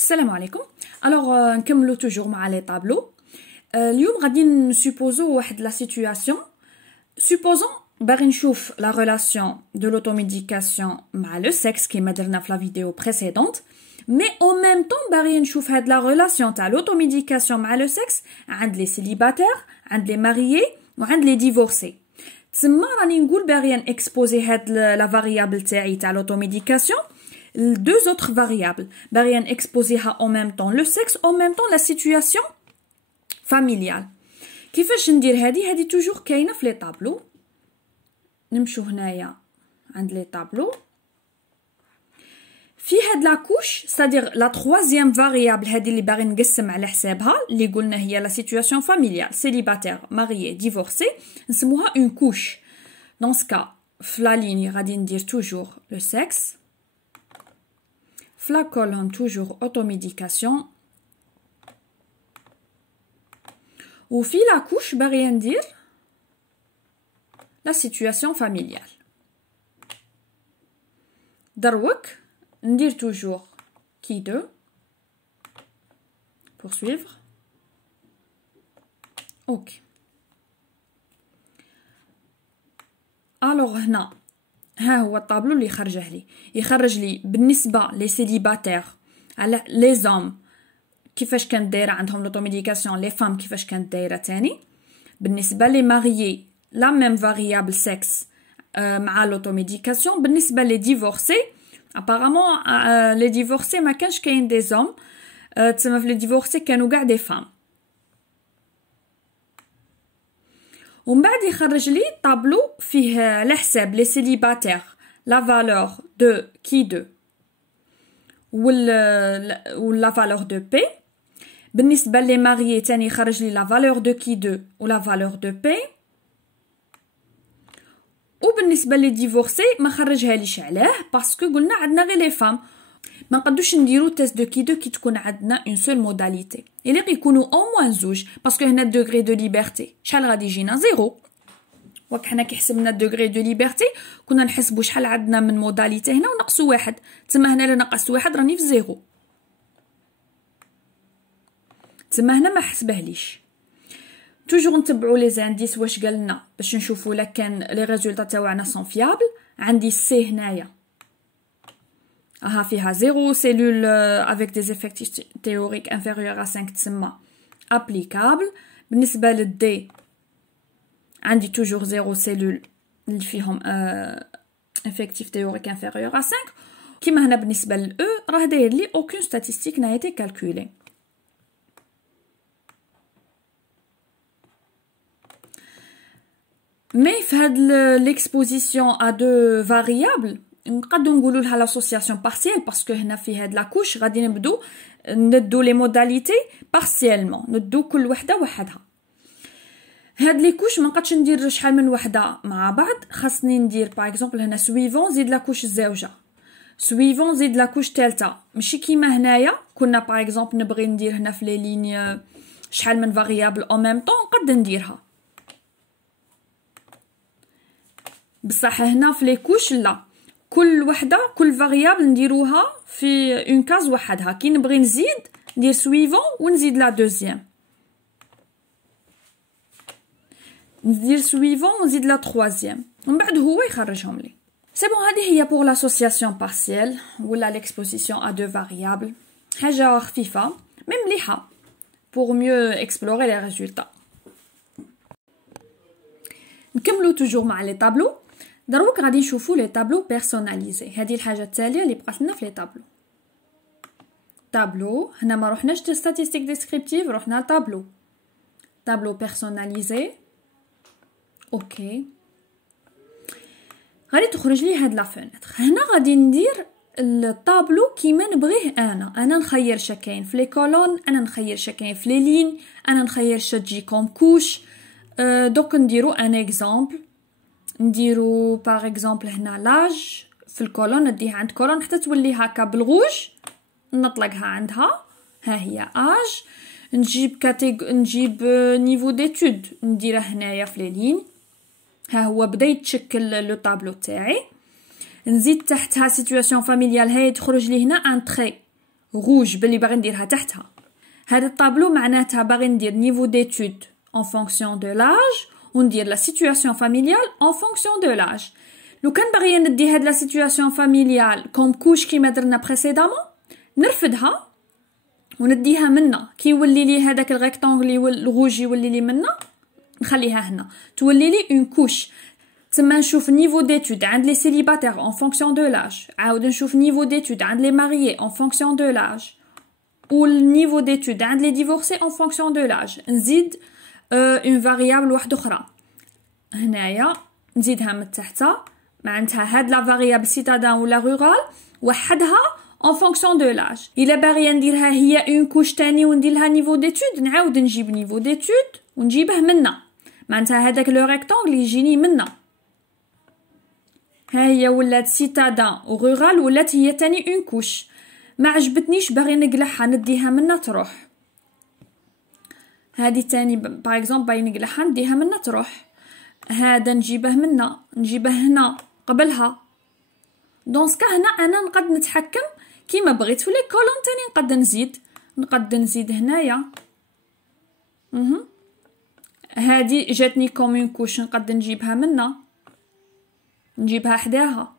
السلام عليكم. الوغ نكملو توجور مع لي طابلو. اليوم غادي نسوبوزو واحد لا سيتوياسيون. سوبوزون باغي نشوف لا ريلاسيون دو لوتوميديكاسيون مع لو سكس كيما درنا في لا فيديو بريسيدونت، مي او ميم طون باغي نشوف هاد لا ريلاسيون تاع لوتوميديكاسيون مع لو سكس عند لي سيليباتير، عند لي ماريي وعند لي ديفورسي. تسمى راني نقول باغي نكسبوزي هاد لا فاريابل تاعي تاع لوتوميديكاسيون deux autres variables. باغي نكسبوزيها en même temps le sexe, en même temps la situation familiale. كيفاش ندير هذه توجور كاينه في لي طابلو. نمشو هنايا عند لي طابلو في هاد لا كوش، c'est-à-dire la troisième variable هذه اللي باغي نقسم على حسابها اللي قلنا هي la situation familiale, célibataire, marié, divorcé، نسموها une couche. Dans ce cas في la ligne غادي ندير توجور le sexe. La colonne toujours automédication. Ou fi la couche, bah rien dire la situation familiale. Darwak, dire toujours qui deux. Poursuivre. Ok. Alors, là. ها هو الطابلو اللي يخرج لي بالنسبه لي سيليباتير على لي زوم كيفاش كانت دايره عندهم لوتوميديكاسيون، لي فام كيفاش كانت دايره تاني. بالنسبه لي ماريي لا ميم فاريابل سكس مع لوتوميديكاسيون. بالنسبه لي ديفورسي ابارامون لي ديفورسي ما كانش كاين دي زوم، تسمى في لي ديفورسي كانوا كاع دي فام. ومن بعد يخرج لي طابلو فيه على حساب لي سيليباتير لا فالور دو كي دو ولا فالور دو بي. بالنسبه لي ماريي تاني يخرج لي لا فالور دو كي دو ولا فالور دو بي. وبالنسبه لي ديفورسي ما خرجها ليش علاه باسكو قلنا عندنا غير لي فام، ما نقدوش نديرو تيست دو كي دو كي تكون عندنا اون سول موداليتي. يليق يكونوا او موان زوج باسكو هنا الدوغري دو ليبرتي شحال غادي يجينا زيرو. وك حنا كي حسبنا الدوغري دو ليبرتي كنا نحسبوا شحال عندنا من موداليتي هنا ونقصوا واحد، تسمى هنا الا نقصت واحد راني في زيرو، تسمى هنا ما حسبهليش. توجور نتبعوا لي زانديس واش قالنا باش نشوفوا لا كان لي ريزولطا تاعنا سون فيابل. عندي سي هنايا فيها 0 cellule avec des effectifs théoriques inférieurs à 5 تسمى applicable. بالنسبة للدي عندي toujours 0 cellule اللي فيهم effectif théorique inférieur à 5. كيما هنا بالنسبة للأو راه داير لي aucune statistique n'a été calculée. مي في هاد l'exposition à deux variables نقدو نقولوا لها لاسوسياسيون بارسيال باسكو هنا في هاد لاكوش غادي نبدو ندو لي موداليتي بارسيالمون، ندو كل وحده وحدها. هاد لي كوش ما نقدش ندير شحال من وحده مع بعض، خاصني ندير باغ اكزومبل هنا سويفون زيد لاكوش الزوجه، سويفون زيد لاكوش ثالثه. ماشي كيما هنايا كنا باغ اكزومبل نبغي ندير هنا في لي لين شحال من فاريابل او ميم طون نقد نديرها، بصح هنا في لي كوش لا، كل وحده كل فاريابل نديروها في اون كاز وحدها. كي نبغي نزيد ندير سويفون ونزيد لا دوزيام، ندير سويفون ونزيد لا تروازيام، ومن بعد هو يخرجهم لي. سي بون هذه هي بور لاسوسياسيون بارسيال ولا ليكسبوزيسيون ا دو فاريابل، حاجه خفيفه مي مليحه بور ميو اكسبلوري لي ريزولطا. نكملو توجور مع لي طابلو. دروك غادي نشوفوا لي طابلو بيرسوناليزي. هذه الحاجه التاليه اللي بقات لنا في لي طابلو. طابلو هنا ما روحناش لستاتيستيك ديسكريبتيف، روحنا طابلو بيرسوناليزي. اوكي غادي تخرج لي هاد لا فونتر. هنا غادي ندير الطابلو كيما نبغيه انا نخير شكاين في لي كولون، انا نخير شكاين في لي لين، انا نخير شتجي كوم كوش. دوك نديرو ان اكزامبل، نديرو باغ اكزومبل هنا لاج في الكولون، نديها عند كولون حتى تولي هكا بالغوج، نطلقها عندها ها هي اج. نجيب نيفو ديتود نديره هنايا في لي لين، ها هو بدا يتشكل لو طابلو تاعي. نزيد تحتها سيتوياسيون فاميليال، هاي تخرج لي هنا ان تري روج باللي باغي نديرها تحتها. هذا الطابلو معناتها باغي ندير نيفو ديتود en fonction de l'âge وندير لا سيتوياسيون فاميليال en fonction de l'âge. لو كان باغيه ندي هاد لا سيتوياسيون فاميليال كوم كوش كيما درنا بريسيدامون نرفدها ونديها منا كي يولي لي هذاك الريكتانغل الغوج يولي لي منا نخليها هنا تولي لي اون كوش. تما نشوف نيفو ديتود عند لي سيليباتير en fonction de l'âge عاود نشوف نيفو ديتود عند لي ماريي en fonction de l'âge والنيفو ديتود عند لي ديفورسي en fonction de l'âge. نزيد اون فاريابل واحده اخرى هنايا نزيدها من تحت معناتها هاد لا فاريابل سيتادان ولا رورال وحدها en fonction de l'âge. الا باغيه نديرها هي اون كوش تاني وندير لها نيفو ديتود نعاود نجيب نيفو ديتود ونجيبه منا معناتها هذاك لو ريكتانغل يجيني منا. ها هي ولات سيتادان ورورال ولات هي تاني اون كوش ما عجبتنيش باغي نقلعها نديها منا تروح. هذه تاني باغ اكزومبل باغي نقلعها نديها منا تروح. هذا نجيبه منا نجيبه هنا قبلها. دونسكا هنا انا نقد نتحكم كيما بغيت. في لي كولون تاني نقد نزيد هنايا. هذه جاتني كومون كوش نقد نجيبها منا نجيبها حداها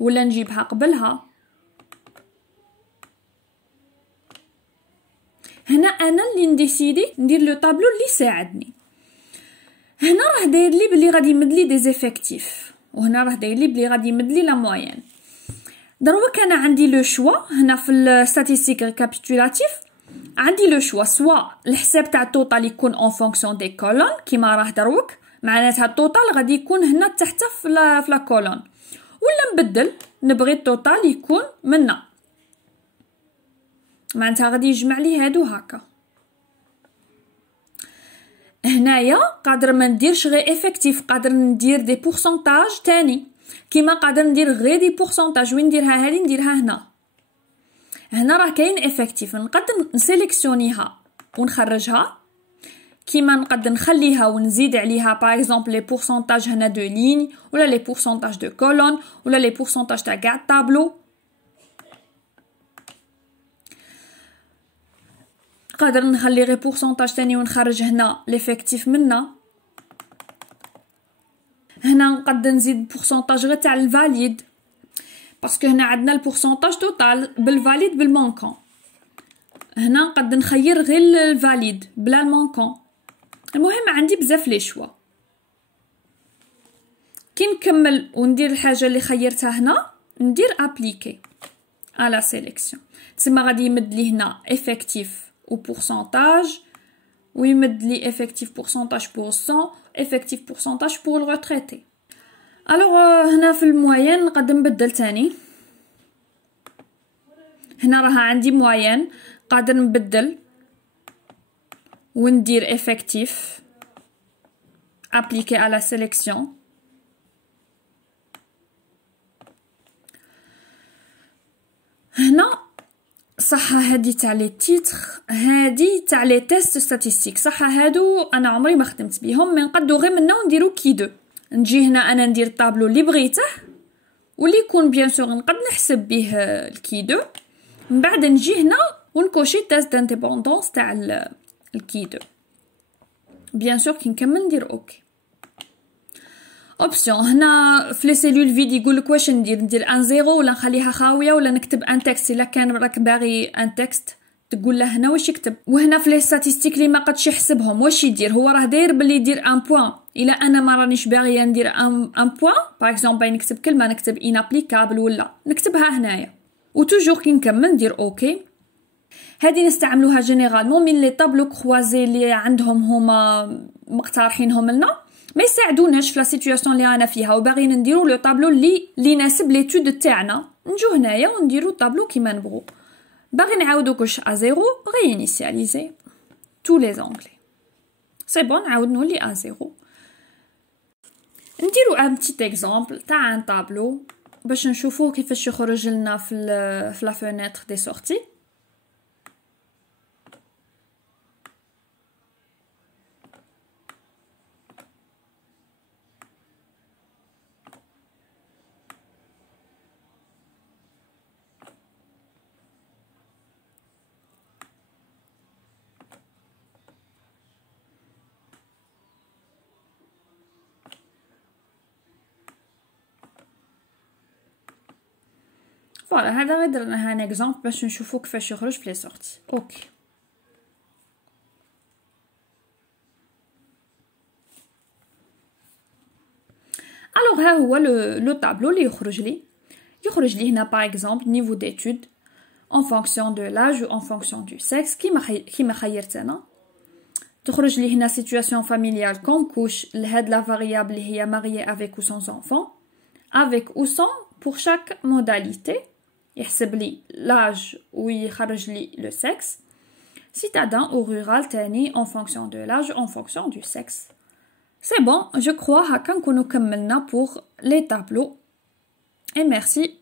ولا نجيبها قبلها. هنا انا اللي نديسيدي ندير لو طابلو اللي يساعدني. هنا راه داير لي بلي غادي يمد لي دي زيفيكتيف وهنا راه داير لي بلي غادي يمد لي لا موين. دروك انا عندي لو شوا هنا في الستاتيستيك ريكابيتولاتيف عندي لو شوا سوا الحساب تاع التوتال يكون اون فونكسيون دي كولون كيما راه دروك معناتها التوتال غادي يكون هنا تحت في لا كولون ولا نبدل نبغي التوتال يكون منا معناتها غادي يجمع لي هادو هكا. هنايا قادر ما نديرش غير افكتيف قادر ندير دي بورسونتاج تاني كيما قادر ندير غير دي بورسونتاج وين نديرها هذه نديرها هنا راه كاين افكتيف نقدر نسيليكسيونيها ونخرجها كيما نقدر نخليها ونزيد عليها باغ اكزومبل لي بورسونتاج هنا دو لين ولا لي بورسونتاج دو كولون ولا لي بورسونتاج تاع كاع الطابلو. قادر نخلي غير بورسونتاج تاني ونخرج هنا ليفيكتيف منا. هنا نقدر نزيد بورسونتاج غير تاع الفاليد باسكو هنا عندنا البورسونتاج توتال بالفاليد بالمونكون. هنا نقدر نخير غير الفاليد بلا المونكون. المهم عندي بزاف لي شوا. كي نكمل وندير الحاجه اللي خيرتها هنا ندير ابليكي على سيليكسيون تسمى غادي يمد لي هنا افكتيف و pourcentage ويمد لي effectif pourcentage pour 100 effectif pourcentage pour le retraité. alors هنا في الموين نقدر نبدل تاني. هنا راها عندي موين قادر نبدل وندير effectif appliquer à la sélection. هنا صح هادي تاع لي تيتر هادي تاع لي تيست ستاتيستيك صح هادو انا عمري ما خدمت بيهم من نقدو غير منا ونديرو كي دو. نجي هنا انا ندير الطابلو اللي بغيته واللي يكون بيان سور نقد نحسب به الكي دو من بعد نجي هنا ونكوشي تيست دانتيبوندونس تاع الكي دو بيان سور كي نكمل ندير اوكي. اوبسيون هنا في لي سيلول فيد يقولك واش ندير ان زيرو ولا نخليها خاويه ولا نكتب ان تكست. الا كان راك باغي ان تكست تقول له هنا واش يكتب. وهنا في لي ستاتيستيك اللي ما قدش يحسبهم واش يدير هو راه داير باللي يدير ان بوين. الا انا ما رانيش باغيه ندير ان بوين باغ اكزومبل نكتب كلمه نكتب انابليكابل ولا نكتبها هنايا وتوجور كي نكمل ندير اوكي. هذه نستعملوها جينيرالمون من لي طابلو كروازي اللي عندهم هما مقترحينهم لنا ما يساعدوناش في لا سيتوياسيون اللي انا فيها وباغيين نديرو لو طابلو اللي يناسب ليتود تاعنا. نجو هنايا ونديرو طابلو كيما نبغو. باغي نعاودو كلش ا زيرو ريينيسياليزي تو لي زونغلي سي بون نعاود نولي ا زيرو. نديرو ان بتيت اكزامبل تاع ان طابلو باش نشوفوه كيفاش يخرج لنا في لا فينيتر دي سورتي. فوالا هذا غير درنا ان اكزامبل باش نشوفوا كيفاش يخرج في لي سورتي. اوكي الوغ ها هو لو طابلو اللي يخرج لي هنا باغ اكزومبل نيفو d'études en fonction de l'âge ou en fonction du sexe كيما خيرت انا. تخرج لي هنا situation familiale comme couche لهاد لا variable اللي هي marié avec ou sans enfant, avec ou sans pour chaque modalité يحسب لي l'âge ويخرج لي le sexe. Citadin ou rural تاني en fonction de l'âge en fonction du sexe. C'est bon, je crois هكا نكونو كملنا pour les tableaux et merci.